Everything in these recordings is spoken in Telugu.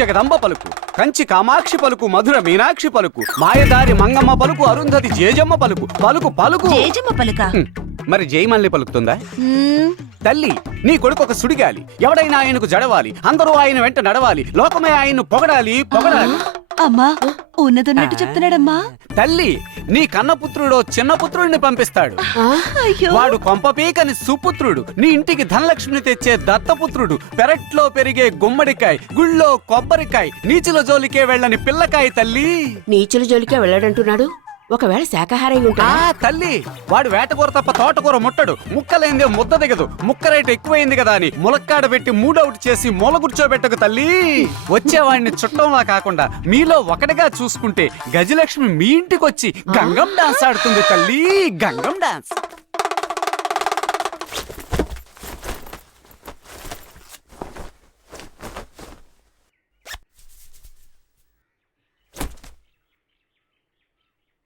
జగదంబ పలుకు, కంచి కామాక్షి పలుకు, మధుర మీనాక్షి పలుకు, మాయదారి మంగమ్మ పలుకు, అరుంధతి జేజమ్మ పలుకు, పలుకు పలుకు. జేజమ్మ పలుక మరి జయమల్ని పలుకుతుందా? తల్లి, నీ కొడుకు ఒక సుడిగాలి. ఎవడైనా ఆయనకు జడవాలి, అందరూ ఆయన వెంట నడవాలి, లోకమే ఆయన్ను పొగడాలి పొగడాలి. అమ్మా ఉన్నదన్నట్టు చెప్తున్నాడమ్మా. తల్లి, నీ కన్నపుత్రుడో చిన్న పుత్రుడిని పంపిస్తాడు. అయ్యో వాడు కొంపపీకని సుపుత్రుడు, నీ ఇంటికి ధనలక్ష్మిని తెచ్చే దత్తపుత్రుడు, పెరట్లో పెరిగే గుమ్మడికాయ, గుళ్ళో కొబ్బరికాయ, నీచుల జోలికే వెళ్ళని పిల్లకాయ. తల్లి, నీచుల జోలికే వెళ్ళడంటున్నాడు. ఒకవేళ శాకాహారం ఉంటా? తల్లి, వాడు వేటకూర తప్ప తోటకూర ముట్టడు. ముక్కలేందే ముద్ద దిగదు. ముక్క రేటు ఎక్కువైంది కదా అని ములక్కాడ పెట్టి మూడౌట్ చేసి మూల కూర్చోబెట్టకు తల్లి. వచ్చేవాడిని చుట్టంలా కాకుండా మీలో ఒకటిగా చూసుకుంటే గజలక్ష్మి మీ ఇంటికొచ్చి గంగం డాన్స్ ఆడుతుంది తల్లి, గంగం డాన్స్.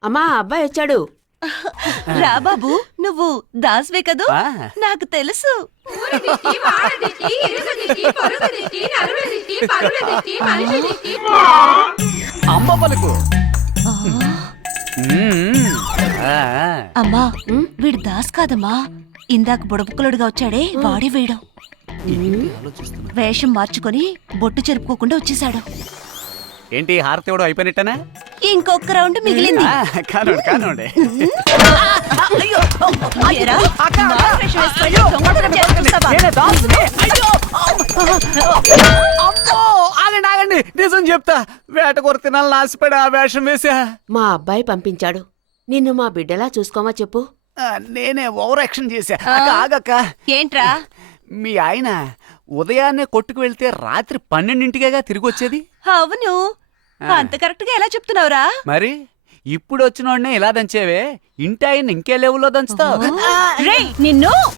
అమ్మా, అబ్బాయి వచ్చాడు. రా బాబు, నువ్వు దాస్వే కదూ? ఆ. నాకు తెలుసు. అమ్మ పలుకు. ఆ. అమ్మా వీడు దాస్ కాదమ్మా. ఇందాక బుడబుక్కలుడుగా వచ్చాడే వాడి వీడు. వేషం మార్చుకొని బొట్టు చెరుపుకోకుండా వచ్చేసాడు. ఏంటి హారతివడం అయిపోయినట్టనా? ఇంకొక రౌండ్ మిగిలింది. కానండి కానండి. ఏరా, మారు వేషం వేసుకొని దొంగతనం చేస్తున్నావా? ఆగండి ఆగండి, నిజం చెప్తా. వేటకూర తినాలని ఆశపడి ఆ వేషం వేసా. మా అబ్బాయి పంపించాడు. నిన్ను మా బిడ్డలా చూసుకోమా చెప్పు. నేనే ఓవర్ యాక్షన్ చేశా. ఆగక్క, ఏంట్రా? మీ ఆయన ఉదయాన్నే కొట్టుకు వెళ్తే రాత్రి 12ంటికేగా తిరిగి వచ్చేది. అవును, అంత కరెక్ట్ గా ఎలా చెప్తున్నావురా? మరి ఇప్పుడు వచ్చినోడ్నే ఇలా దంచేవే, ఇంటి ఆయన ఇంకే లెవెల్లో దంచుతావు. రేయ్ నిన్ను